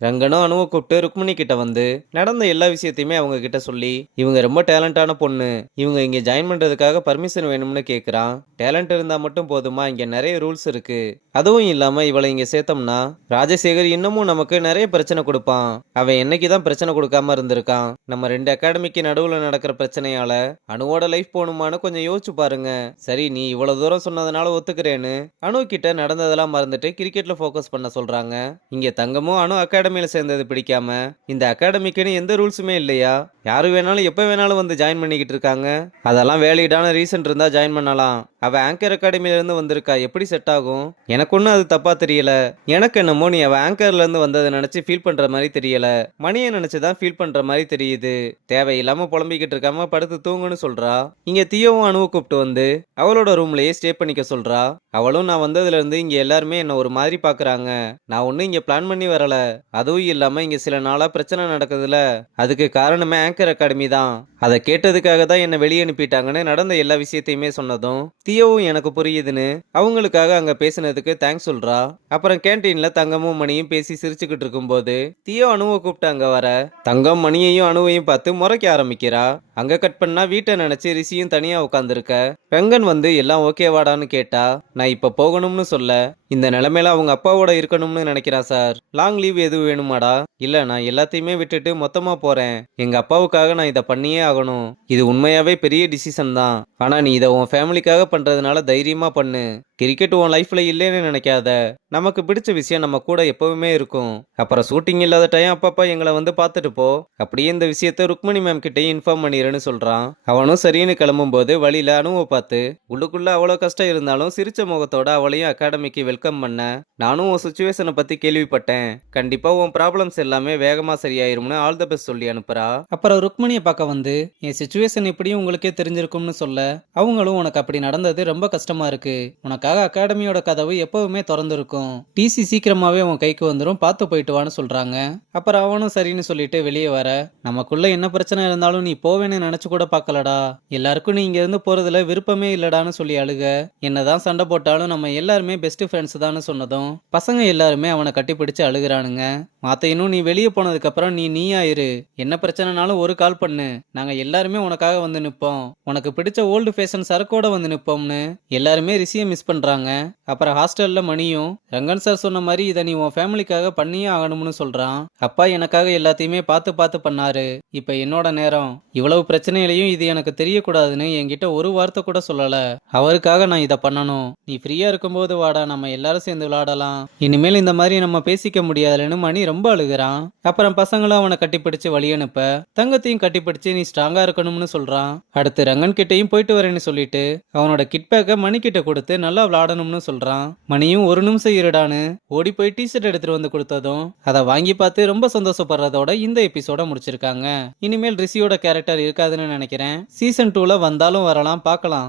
ரங்கனும் அணுவை கூப்பிட்டு ருக்மிணி கிட்ட வந்து நடந்த எல்லா விஷயத்தையுமே அவங்க கிட்ட சொல்லி இவங்க ரொம்ப டேலண்டான பொண்ணு, இவங்க இங்க ஜாயின் பண்றதுக்காக பர்மிஷன் வேணும்னு கேக்குறான். டேலண்ட் இருந்தா மட்டும் போதுமா, இங்க நிறைய ரூல்ஸ் இருக்கு. அதுவும் இல்லாம இவளை இங்க சேர்த்தோம்னா ராஜசேகர் இன்னமும் நமக்கு நிறைய பிரச்சனை கொடுப்பான். அவன் என்னைக்குதான் பிரச்சனை கொடுக்காம இருந்திருக்கான். நம்ம ரெண்டு அகாடமிக்கு நடுவுல நடக்கிற பிரச்சனையால அணுவோட லைஃப் போகணுமான்னு கொஞ்சம் யோசிச்சு பாருங்க. சரி, நீ இவ்வளவு தூரம் சொன்னதுனால ஒத்துக்கிறேன்னு அணு கிட்ட நடந்ததெல்லாம் மறந்துட்டு கிரிக்கெட்ல ஃபோக்கஸ் பண்ண சொல்றாங்க. இங்க தங்கமும் அணு அகாடமியில சேர்ந்தது பிடிக்காம இந்த அகாடமிக்குன்னு எந்த ரூல்ஸுமே இல்லையா, யாரு வேணாலும் எப்ப வேணாலும் வந்து ஜாயின் பண்ணிக்கிட்டு இருக்காங்க. அதெல்லாம் வேலிடான ரீசன் இருந்தா ஜாயின் பண்ணலாம். அவ ஆங்கர் அகாடமில இருந்து வந்திருக்கா, எப்படி செட் ஆகும்? எனக்கு ஒன்றும் அது தப்பா தெரியல. எனக்கு என்னமோ நீ அவ ஆங்கர்ல இருந்து வந்ததை நினைச்சு ஃபீல் பண்ற மாதிரி தெரியல, மணியை நினைச்சுதான் ஃபீல் பண்ற மாதிரி தெரியுது. தேவையில்லாம புலம்பிக்கிட்டு இருக்காம படுத்து தூங்குன்னு சொல்றா. இங்க தியோவும் அணுவை கூப்பிட்டு வந்து அவளோட ரூம்லயே ஸ்டே பண்ணிக்க சொல்றா. அவளும் நான் வந்ததுல இருந்து இங்க எல்லாருமே என்ன ஒரு மாதிரி பாக்குறாங்க. நான் ஒன்னும் இங்க பிளான் பண்ணி வரல. அதுவும் இல்லாம இங்க சில நாளா பிரச்சனை நடக்குதுல, அதுக்கு காரணமே ஆங்கர் அகாடமி தான். அதை கேட்டதுக்காக தான் என்ன வெளியே அனுப்பிட்டாங்கன்னு நடந்த எல்லா விஷயத்தையுமே சொன்னதும் தியோவும் எனக்கு புரியுதுன்னு அவங்களுக்காக அங்க பேசினதுக்கு தேங்க்ஸ் சொல்றா. அப்புறம் கேன்டீன்ல தங்கமும் மணியும் பேசி சிரிச்சுக்கிட்டு இருக்கும்போது தியோ அணுவை கூப்பிட்டு அங்க வர தங்கம் மணியையும் அணுவையும் பார்த்து முறைக்க ஆரம்பிக்கிறா. அங்க கட் பண்ணா வீட்டை நினைச்சு ரிஷியும் தனியா உட்காந்துருக்க. வெங்கன் வந்து எல்லாம் ஓகேவாடான்னு கேட்டா நான் இப்ப போகணும்னு சொல்ல, இந்த நிலைமையில அவங்க அப்பாவோட இருக்கணும்னு நினைக்கிறா சார். லாங் லீவ் எதுவும் வேணுமாடா? இல்ல, நான் எல்லாத்தையுமே விட்டுட்டு மொத்தமா போறேன். எங்க அப்பாவுக்காக நான் இதை பண்ணியே ஆகணும். இது உண்மையாவே பெரிய டிசிஷன் தான். ஆனா நீ இதை உன் ஃபேமிலிக்காக பண்றதுனால தைரியமா பண்ணு. கிரிக்கெட் உன் லைஃப்ல இல்லைன்னு நினைக்காத. நமக்கு பிடிச்ச விஷயம் நம்ம கூட எப்பவுமே இருக்கும். அப்புறம் ஷூட்டிங் இல்லாத டைம் அப்பப்பா எங்களை வந்து பார்த்துட்டு போ. அப்படியே இந்த விஷயத்த ருக்மணி மேம் கிட்டயும் இன்ஃபார்ம் பண்ணிடுன்னு சொல்றான். அவனும் சரின்னு கிளம்பும் போது வழியில அணுவை பார்த்து உள்ளுக்குள்ள அவ்வளோ கஷ்டம் இருந்தாலும் சிரிச்ச முகத்தோட அவளையும் அகாடமிக்கு வெல்கம் பண்ண, நானும் உன் சுச்சுவேஷனை பத்தி கேள்விப்பட்டேன். கண்டிப்பா உன் ப்ராப்ளம்ஸ் எல்லாமே வேகமா சரியாயிரும்னு ஆல் த பெஸ்ட் சொல்லி அனுப்புறா. அப்புறம் ருக்மணியை பார்க்க வந்து என் சுச்சுவேஷன் எப்படியும் உங்களுக்கே தெரிஞ்சிருக்கும்னு சொல்ல, அவங்களும் உனக்கு அப்படி நடந்தது ரொம்ப கஷ்டமா இருக்கு, உனக்காக அகாடமியோட கதவு எப்பவுமே திறந்திருக்கும், டிசி சீக்கிரமாவே உன் கைக்கு வந்துடும், பார்த்து போயிட்டு வான்னு சொல்றாங்க. அப்புறம் அவனும் சரின்னு சொல்லிட்டு வெளியே வர, நமக்குள்ள என்ன பிரச்சனை இருந்தாலும் நீ போவேன்னு நினைச்சு கூட பார்க்கலடா, எல்லாருக்கும் நீ இங்க இருந்து போறதுல விருப்பமே இல்லடான்னு சொல்லி அழுக, என்னதான் சண்டை போட்டாலும் நம்ம எல்லாருமே பெஸ்ட் ஃப்ரெண்ட்ஸ் தான் சொன்னதும் பசங்க எல்லாருமே அவனை கட்டிப்பிடிச்சு அழுகுறானுங்க. மாத்தையனும் நீ வெளியே போனதுக்கு அப்புறம் நீயா இரு, என்ன பிரச்சனைனாலும் ஒரு கால் பண்ணு, நாங்க எல்லாருமே உனக்காக வந்து நிப்போம், உனக்கு பிடிச்ச ஓல்டு ஃபேஷன் சரக்கோட வந்து நிப்போம்னு எல்லாருமே ரிஷியை மிஸ் பண்றாங்க. அப்புறம் ஹாஸ்டல்ல மணியும் ரங்கன் சார் சொன்ன மாதிரி இதை நீ உன் ஃபேமிலிக்காக பண்ணியே ஆகணும்னு சொல்றான். அப்பா எனக்காக எல்லாத்தையுமே பார்த்து பார்த்து பண்ணாரு, இப்ப என்னோட நேரம், இவ்வளவு பிரச்சனையிலையும் இது எனக்கு தெரியக்கூடாதுன்னு என்கிட்ட ஒரு வார்த்தை கூட சொல்லல, அவருக்காக நான் இதை பண்ணணும், நீ ஃப்ரீயா இருக்கும்போது வாடா, நம்ம எல்லாரும் சேர்ந்து விளையாடலாம், இனிமேல் இந்த மாதிரி நம்ம பேசிக்க முடியாதுன்னு மணி ரொம்ப அழுகுறான். அப்புறம் பசங்களும் அவனை கட்டிப்பிடிச்சு வழி அனுப்ப தங்கத்தையும் கட்டிப்பிடிச்சு நீ ஸ்ட்ராங்கா இருக்கணும்னு சொல்றான். அடுத்து ரங்கன் கிட்டையும் போயிட்டு வரேன்னு சொல்லிட்டு அவனோட கிட் பேக்கை மணி கிட்ட கொடுத்து நல்லா விளையாடணும்னு சொல்றான். மணியும் ஒரு நிமிஷம் இருடான்னு ஓடி போய் டிஷர்ட் எடுத்துட்டு வந்து கொடுத்ததும் அதை வாங்கி பார்த்து ரொம்ப சந்தோஷப்படுறதோட இந்த எபிசோட முடிச்சிருக்காங்க. இனிமேல் ரிஷியோட கேரக்டர் இருக்காதுன்னு நினைக்கிறேன். சீசன் 2ல வந்தாலும் வரலாம், பார்க்கலாம்.